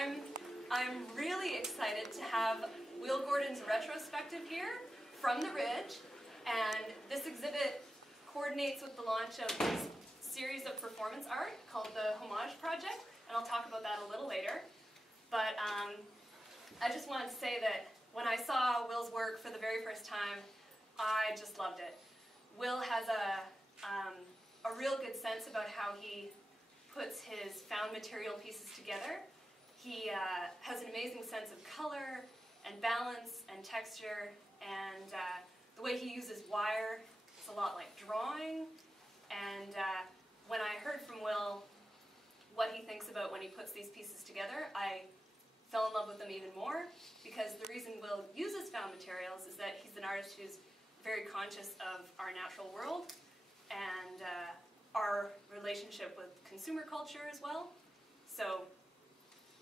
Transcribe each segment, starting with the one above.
I'm really excited to have Will Gordon's retrospective here from the Ridge, and this exhibit coordinates with the launch of this series of performance art called the Homage Project, and I'll talk about that a little later. But I just wanted to say that when I saw Will's work for the very first time, I just loved it. Will has a real good sense about how he puts his found material pieces together. He has an amazing sense of color and balance and texture, and the way he uses wire, it's a lot like drawing. And when I heard from Will what he thinks about when he puts these pieces together, I fell in love with them even more, because the reason Will uses found materials is that he's an artist who's very conscious of our natural world and our relationship with consumer culture as well. So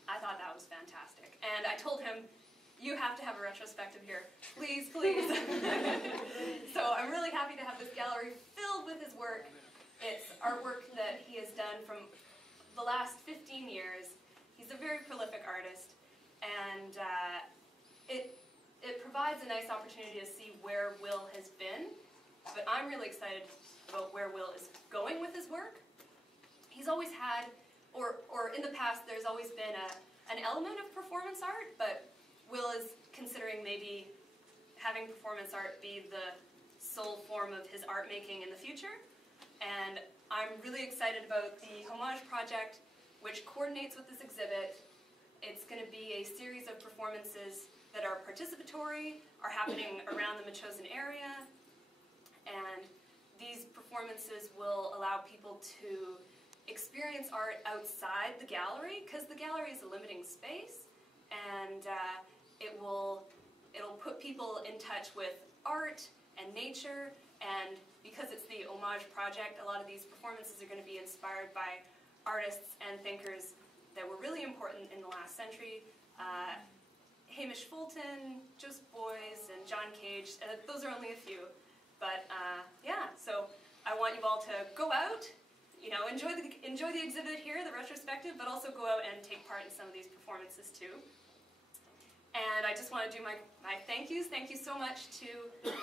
I thought that was fantastic. And I told him, you have to have a retrospective here. Please, please. So I'm really happy to have this gallery filled with his work. It's artwork that he has done from the last 15 years. He's a very prolific artist, and it provides a nice opportunity to see where Will has been, but I'm really excited about where Will is going with his work. He's always had, or in the past, there's always been an element of performance art, but Will is considering maybe having performance art be the sole form of his art making in the future. And I'm really excited about the Homage Project, which coordinates with this exhibit. It's going to be a series of performances that are participatory, are happening around the Metchosin area, and these performances will allow people to experience art outside the gallery, because the gallery is a limiting space, and it'll put people in touch with art and nature. And because it's the Homage Project, a lot of these performances are going to be inspired by artists and thinkers that were really important in the last century. Hamish Fulton, Joseph Beuys, and John Cage. Those are only a few. But yeah, so I want you all to go out, enjoy the exhibit here, the retrospective, but also go out and take part in some of these performances too. And I just want to do my thank yous. Thank you so much to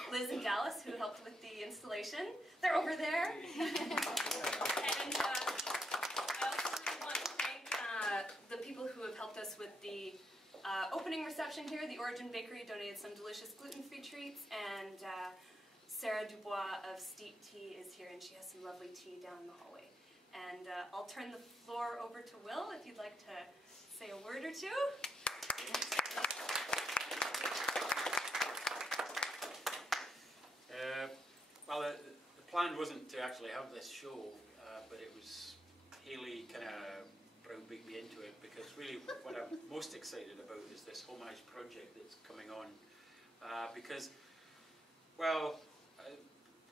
Liz and Dallas, who helped with the installation. They're over there. And I also really want to thank the people who have helped us with the opening reception here. The Origin Bakery donated some delicious gluten-free treats, and Sarah Dubois of Steep Tea is here, and she has some lovely tea down in the hallway. And I'll turn the floor over to Will if you'd like to say a word or two. Well, the plan wasn't to actually have this show, but it was Haley kind of browbeat me into it, because really what I'm most excited about is this Homage project that's coming on, because, well,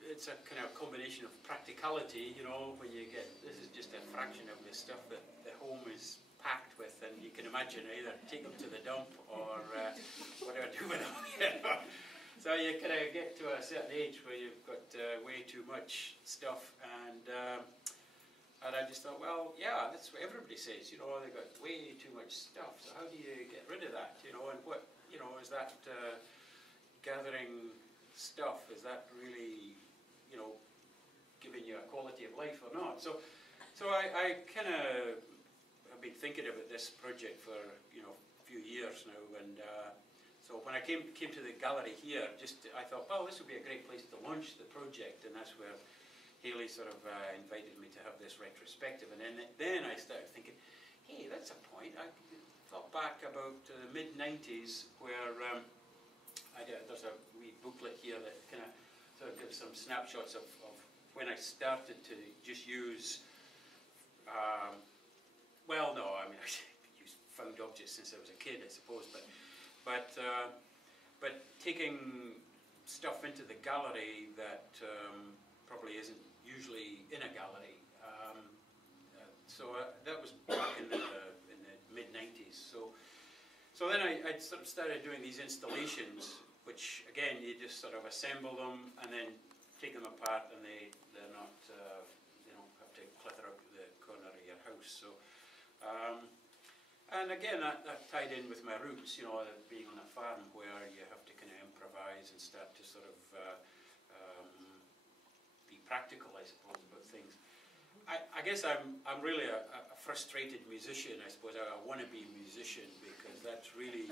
it's a kind of combination of practicality, when you get, this is just a fraction of the stuff that the home is packed with, and you can imagine either take them to the dump or what do I do with them, So you kind of get to a certain age where you've got way too much stuff, and I just thought, well, yeah, that's what everybody says, they've got way too much stuff, so how do you get rid of that, and what, is that gathering stuff, is that really, giving you a quality of life or not? So I kind of have been thinking about this project for, a few years now, and so when I came to the gallery here, I thought, well, this would be a great place to launch the project, and that's where Haley sort of invited me to have this retrospective. And then I started thinking, hey, that's a point. I thought back about the mid-90s, where there's a wee booklet here that kind of sort of gives some snapshots of when I started to just use, well, no, I mean, I used found objects since I was a kid, I suppose, but taking stuff into the gallery that probably isn't usually in a gallery. So that was back in the mid-90s. So then I sort of started doing these installations, which again you just sort of assemble them and then take them apart, and they're not you don't have to clutter up the corner of your house. So And again, that tied in with my roots, you know, being on a farm where you have to kind of improvise and start to sort of be practical, I suppose, about things. I guess I'm really a frustrated musician, I suppose. I want to be a musician because that's really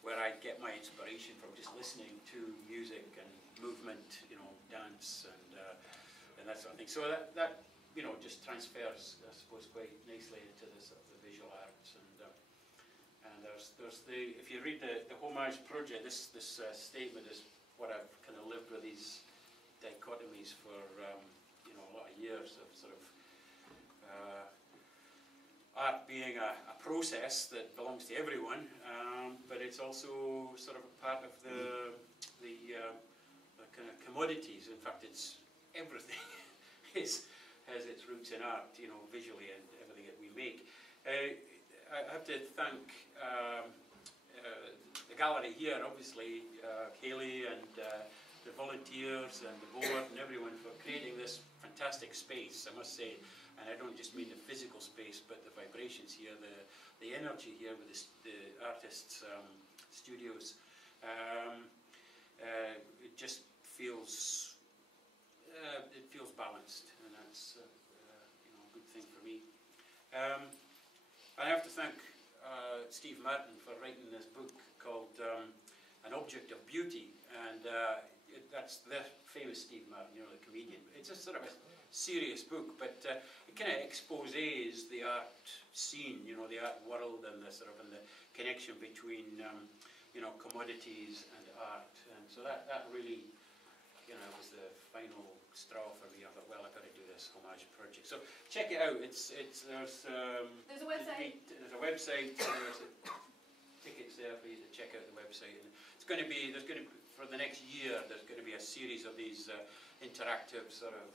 where I get my inspiration from, just listening to music and movement, you know, dance and that sort of thing. So that you know, just transfers, I suppose, quite nicely into the sort of the visual arts. And there's the, if you read the Homage project, this statement is what I've kind of lived with, these dichotomies for you know, a lot of years of sort of art being a process that belongs to everyone, but it's also sort of a part of the kind of commodities. In fact, it's everything has its roots in art, you know, visually, and everything that we make. I have to thank the gallery here, obviously, Hayley and the volunteers and the board and everyone for creating this fantastic space, I must say. And I don't just mean the physical space, but the vibrations here, the energy here with the artists' studios. It just feels balanced, and that's you know, a good thing for me. I have to thank Steve Martin for writing this book called An Object of Beauty, and that's the famous Steve Martin, you know, the comedian. It's a sort of a serious book, but it kind of exposes the art scene, you know, the art world, and the sort of and the connection between you know, commodities and art, and so that really, you know, was the final straw for me. I thought, well, I've got to do this homage project. So check it out. There's a website. There's a website. There's tickets there for you to check out the website. And it's going to be, for the next year, there's going to be a series of these interactive sort of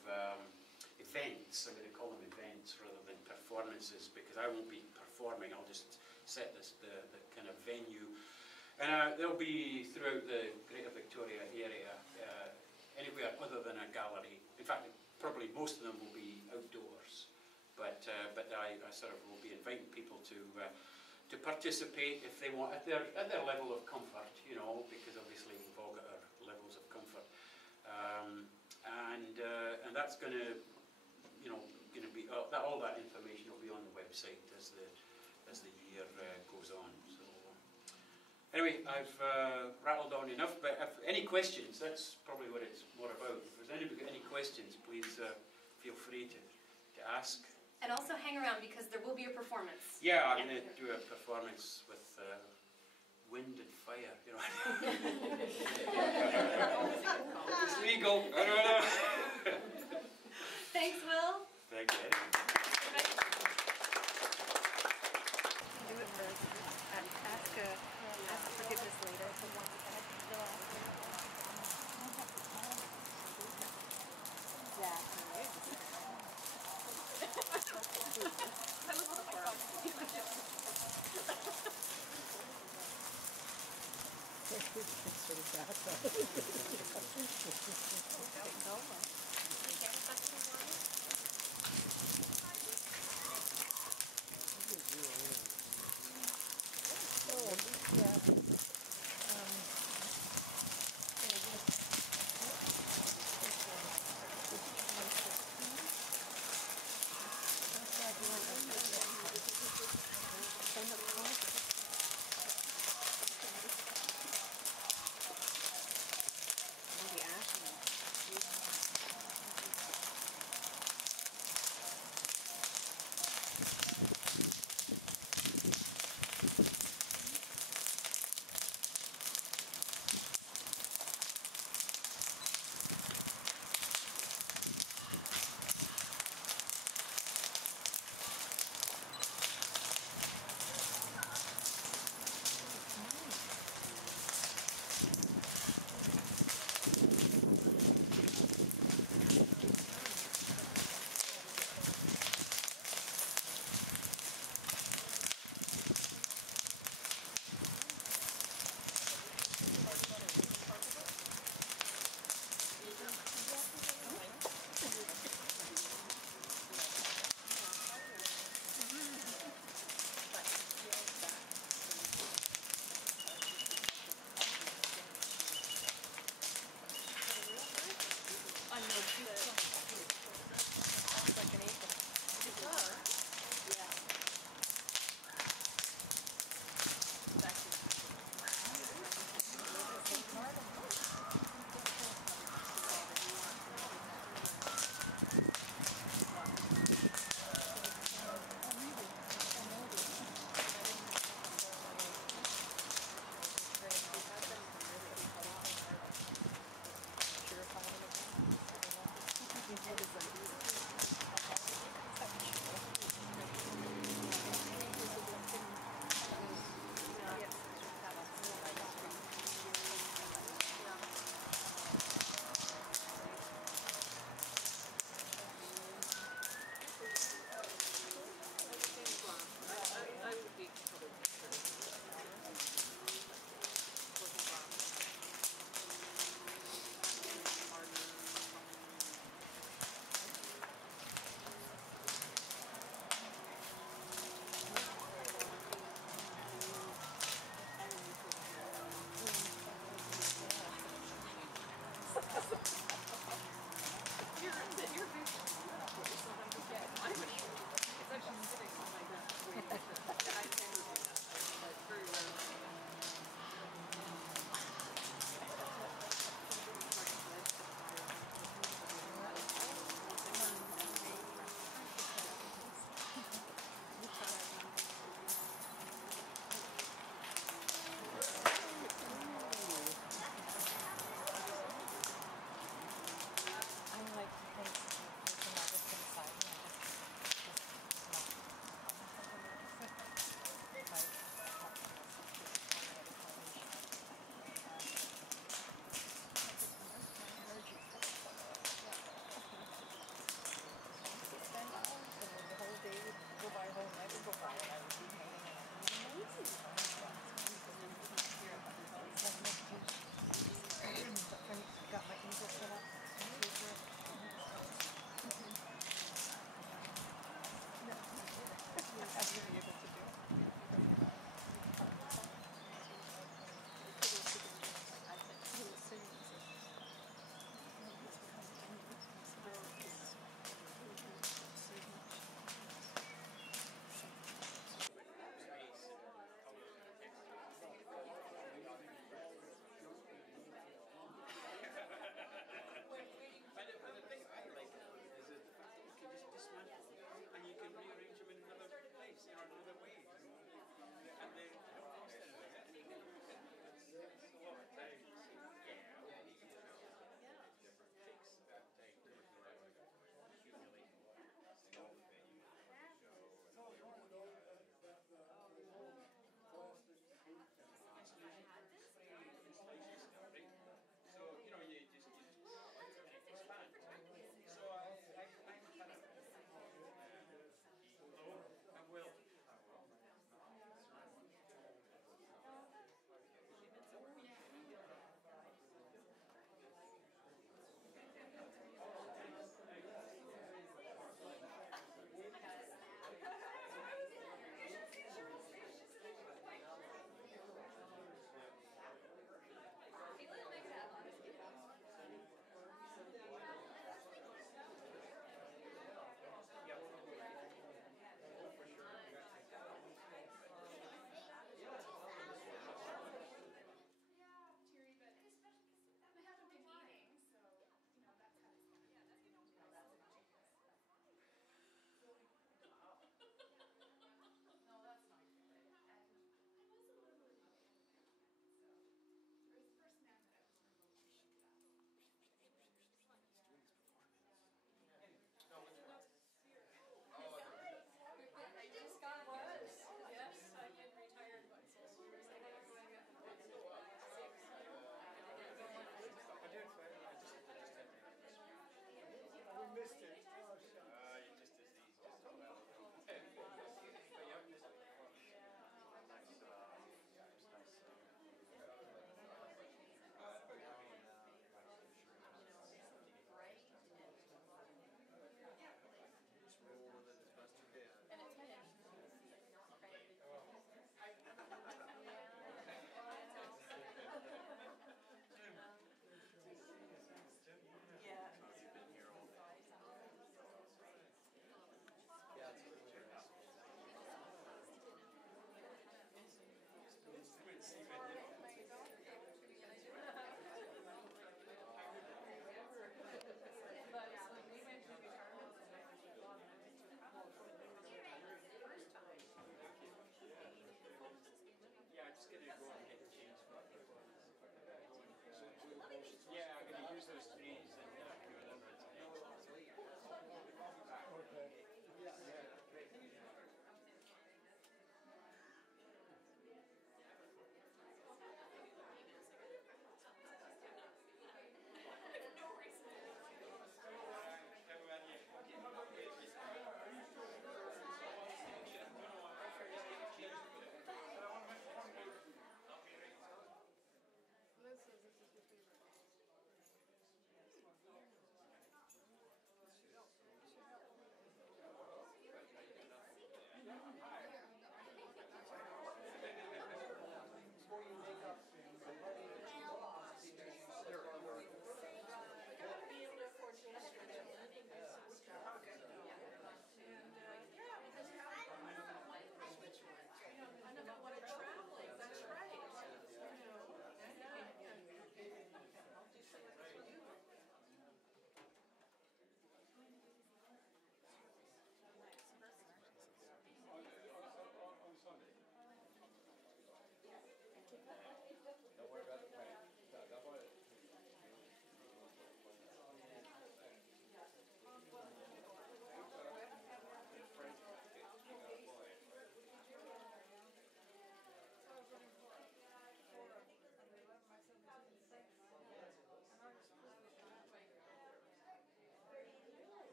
events. I'm going to call them events rather than performances, because I won't be performing. I'll just set the kind of venue. And they'll be throughout the Greater Victoria area, anywhere other than a gallery. In fact, probably most of them will be outdoors. But I sort of will be inviting people to participate if they want, at their level of comfort, you know, because obviously we've all got our levels of comfort. And that's going to, you know, be all that information will be on the website as the year goes on. So anyway, I've rattled on enough. But if any questions, that's probably what it's more about. If there's anybody got any questions, please feel free to ask. And also hang around, because there will be a performance. Yeah, I'm going to do a performance with wind and fire, you know. It's legal, I don't know. Thanks, Will. Thank you. Do it first. Ask forgiveness later. Exactly.